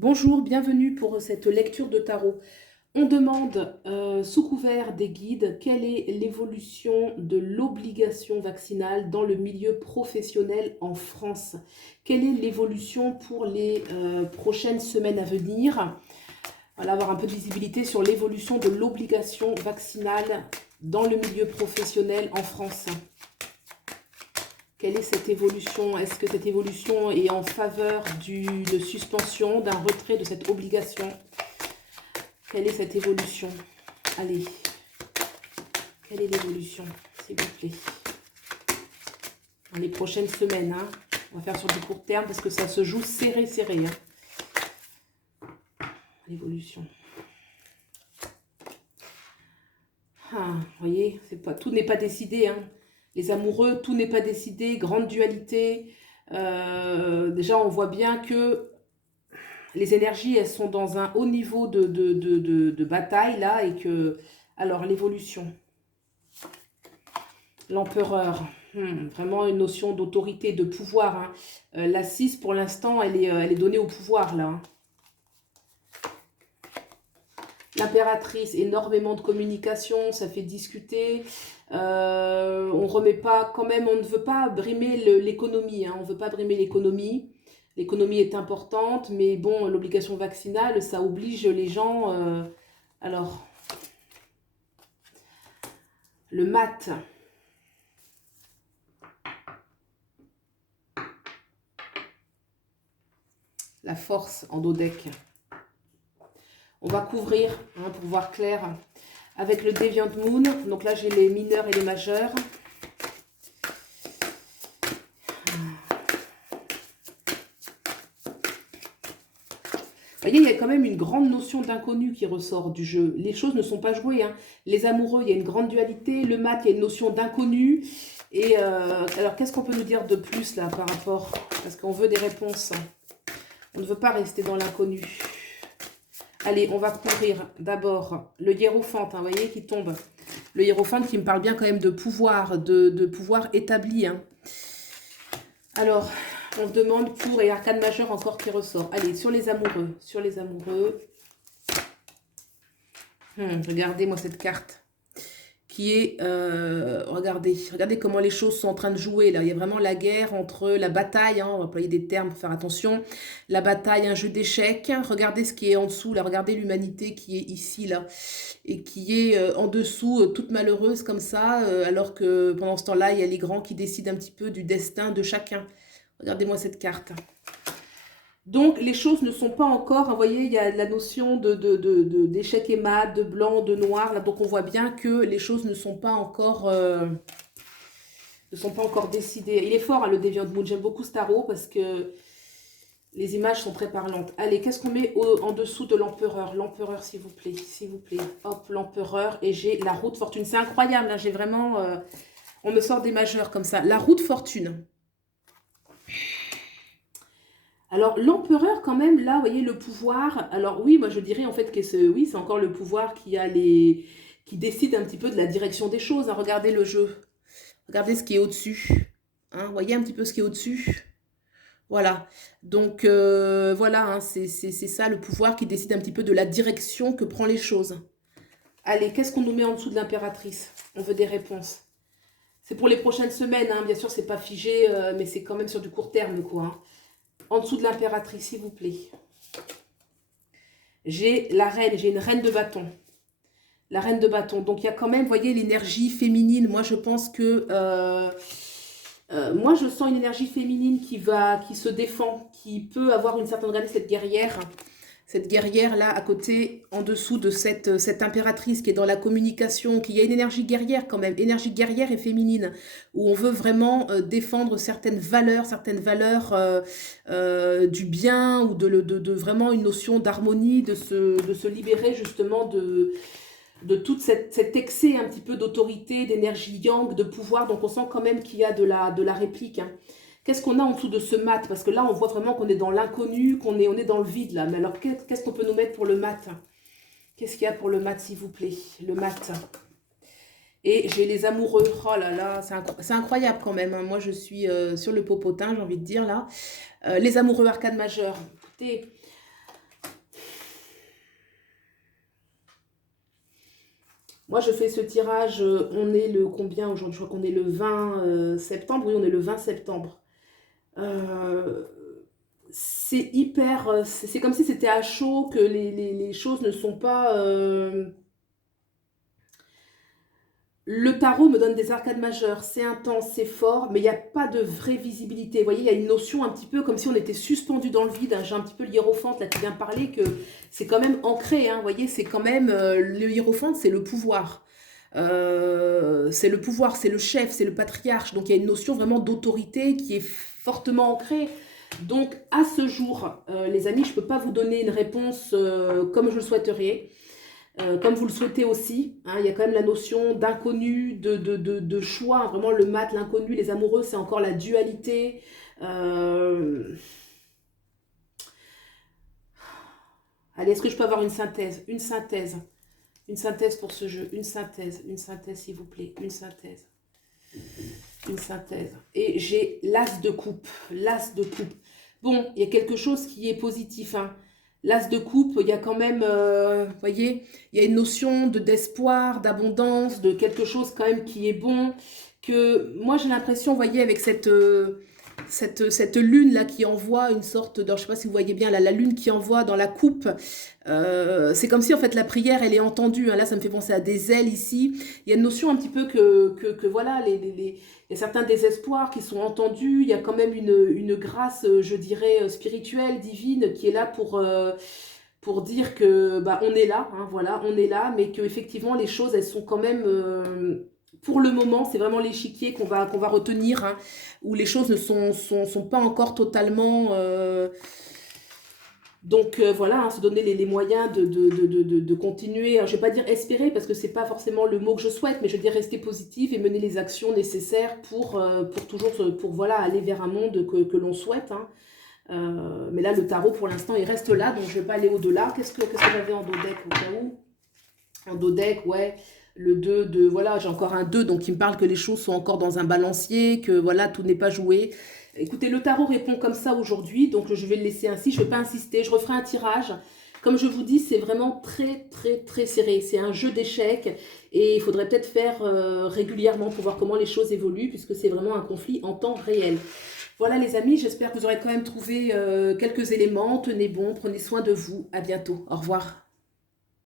Bonjour, bienvenue pour cette lecture de tarot. On demande, sous couvert des guides, quelle est l'évolution de l'obligation vaccinale dans le milieu professionnel en France? Quelle est l'évolution pour les prochaines semaines à venir? Voilà, avoir un peu de visibilité sur l'évolution de l'obligation vaccinale dans le milieu professionnel en France. Quelle est cette évolution? Est-ce que cette évolution est en faveur de suspension, d'un retrait de cette obligation? Quelle est cette évolution? Allez, quelle est l'évolution, s'il vous plaît? Dans les prochaines semaines, hein. On va faire sur du court terme parce que ça se joue serré, serré. L'évolution. Vous voyez, tout n'est pas décidé, hein. Les amoureux, tout n'est pas décidé, grande dualité. Déjà, on voit bien que les énergies, elles sont dans un haut niveau de bataille, là, et que... Alors, l'évolution. L'empereur, vraiment une notion d'autorité, de pouvoir, hein. La 6, pour l'instant, elle est donnée au pouvoir, là, hein. L'impératrice, énormément de communication, ça fait discuter. On remet pas, quand même, on ne veut pas brimer l'économie, hein, on ne veut pas brimer l'économie. L'économie est importante, mais bon, l'obligation vaccinale, ça oblige les gens. Alors, le mat. La force en dos deck. On va couvrir, hein, pour voir clair, avec le Deviant Moon. Donc là, j'ai les mineurs et les majeurs. Vous voyez, il y a quand même une grande notion d'inconnu qui ressort du jeu. Les choses ne sont pas jouées, hein. Les amoureux, il y a une grande dualité. Le mat, il y a une notion d'inconnu. Et alors, qu'est-ce qu'on peut nous dire de plus là par rapport? Parce qu'on veut des réponses. On ne veut pas rester dans l'inconnu. Allez, on va couvrir d'abord le hiérophante, hein, vous voyez, qui tombe. Le hiérophante qui me parle bien quand même de pouvoir, de pouvoir établi, hein. Alors, on demande pour et arcane majeur encore qui ressort. Allez, sur les amoureux. Sur les amoureux. Regardez-moi cette carte. Qui est, regardez comment les choses sont en train de jouer là. Il y a vraiment la guerre entre la bataille, hein, on va employer des termes pour faire attention. La bataille, un jeu d'échecs. Regardez ce qui est en dessous là. Regardez l'humanité qui est ici là et qui est en dessous, toute malheureuse comme ça, alors que pendant ce temps-là, il y a les grands qui décident un petit peu du destin de chacun. Regardez-moi cette carte. Donc, les choses ne sont pas encore, vous voyez, il y a la notion d'échec et mat, de blanc, de noir. Là, donc, on voit bien que les choses ne sont pas encore décidées. Il est fort, hein, le Deviant Moon. J'aime beaucoup ce tarot parce que les images sont très parlantes. Allez, qu'est-ce qu'on met en dessous de l'empereur? L'empereur, s'il vous plaît, s'il vous plaît. Hop, l'empereur. Et j'ai la roue de fortune. C'est incroyable, hein, j'ai vraiment... on me sort des majeurs comme ça. La roue de fortune. Alors, l'empereur, quand même, là, vous voyez, le pouvoir. Alors, oui, moi, je dirais, en fait, que oui, c'est encore le pouvoir qui décide un petit peu de la direction des choses, hein. Regardez le jeu. Regardez ce qui est au-dessus. Hein, vous voyez un petit peu ce qui est au-dessus. Voilà. Donc, voilà, hein, c'est ça, le pouvoir qui décide un petit peu de la direction que prend les choses. Allez, qu'est-ce qu'on nous met en dessous de l'impératrice? On veut des réponses. C'est pour les prochaines semaines, hein. Bien sûr, c'est pas figé, mais c'est quand même sur du court terme, quoi, hein. En dessous de l'impératrice, s'il vous plaît. J'ai la reine, j'ai une reine de bâton. La reine de bâton. Donc, il y a quand même, vous voyez, l'énergie féminine. Moi, je pense que... moi, je sens une énergie féminine qui se défend, qui peut avoir une certaine... Regardez cette guerrière. Cette guerrière-là, à côté, en dessous de cette impératrice qui est dans la communication, qui a une énergie guerrière quand même, énergie guerrière et féminine, où on veut vraiment défendre certaines valeurs du bien, ou de vraiment une notion d'harmonie, de se libérer justement de tout cet excès un petit peu d'autorité, d'énergie yang, de pouvoir. Donc on sent quand même qu'il y a de la réplique, hein. Qu'est-ce qu'on a en dessous de ce mat? Parce que là, on voit vraiment qu'on est dans l'inconnu, on est dans le vide, là. Mais alors, qu'est-ce qu'on peut nous mettre pour le mat? Qu'est-ce qu'il y a pour le mat, s'il vous plaît? Le mat. Et j'ai les amoureux. Oh là là, c'est incroyable quand même, hein. Moi, je suis sur le popotin, j'ai envie de dire, là. Les amoureux arcade majeur. Écoutez, Moi, je fais ce tirage, on est le combien aujourd'hui? Je crois qu'on est le 20 septembre. Oui, on est le 20 septembre. Euh, c'est hyper... c'est comme si c'était à chaud, que les choses ne sont pas... Le tarot me donne des arcades majeures, c'est intense, c'est fort, mais il n'y a pas de vraie visibilité. Vous voyez, il y a une notion un petit peu comme si on était suspendu dans le vide, hein. J'ai un petit peu le hiérophante là qui vient parler, que c'est quand même ancré, hein. Vous voyez, c'est quand même... le hiérophante, c'est le pouvoir. C'est le pouvoir, c'est le chef, c'est le patriarche. Donc il y a une notion vraiment d'autorité qui est fortement ancrée. Donc à ce jour, les amis, je ne peux pas vous donner une réponse comme je le souhaiterais. Comme vous le souhaitez aussi, hein, il y a quand même la notion d'inconnu, de choix, hein, vraiment le mat, l'inconnu, les amoureux, c'est encore la dualité. Euh, Allez, est-ce que je peux avoir une synthèse? Une synthèse pour ce jeu, une synthèse s'il vous plaît, une synthèse. Et j'ai l'as de coupe, l'as de coupe. Bon, il y a quelque chose qui est positif, hein. L'as de coupe, il y a quand même, vous voyez, il y a une notion d'espoir, d'abondance, de quelque chose quand même qui est bon. Que moi j'ai l'impression, vous voyez, avec cette lune là qui envoie une sorte de, je ne sais pas si vous voyez bien, la lune qui envoie dans la coupe, c'est comme si en fait la prière elle est entendue, hein. Là ça me fait penser à des ailes ici. Il y a une notion un petit peu que voilà, il y a certains désespoirs qui sont entendus. Il y a quand même une grâce, je dirais, spirituelle, divine, qui est là pour dire que bah, on est là, hein, voilà, on est là, mais que effectivement les choses elles sont quand même pour le moment, c'est vraiment l'échiquier qu'on va retenir, hein, où les choses ne sont pas encore totalement donc voilà, hein, se donner les moyens de continuer, je ne vais pas dire espérer, parce que ce n'est pas forcément le mot que je souhaite, mais je veux dire rester positive et mener les actions nécessaires pour toujours pour, voilà, aller vers un monde que l'on souhaite, hein. Mais là, le tarot, pour l'instant, il reste là, donc je ne vais pas aller au-delà. Qu'est-ce que j'avais en dos deck au cas où? En dos deck, ouais, le 2 voilà, j'ai encore un 2, donc il me parle que les choses sont encore dans un balancier, que voilà, tout n'est pas joué. Écoutez, le tarot répond comme ça aujourd'hui, donc je vais le laisser ainsi, je ne vais pas insister, je referai un tirage. Comme je vous dis, c'est vraiment très serré, c'est un jeu d'échecs, et il faudrait peut-être faire régulièrement pour voir comment les choses évoluent, puisque c'est vraiment un conflit en temps réel. Voilà les amis, j'espère que vous aurez quand même trouvé quelques éléments, tenez bon, prenez soin de vous, à bientôt, au revoir.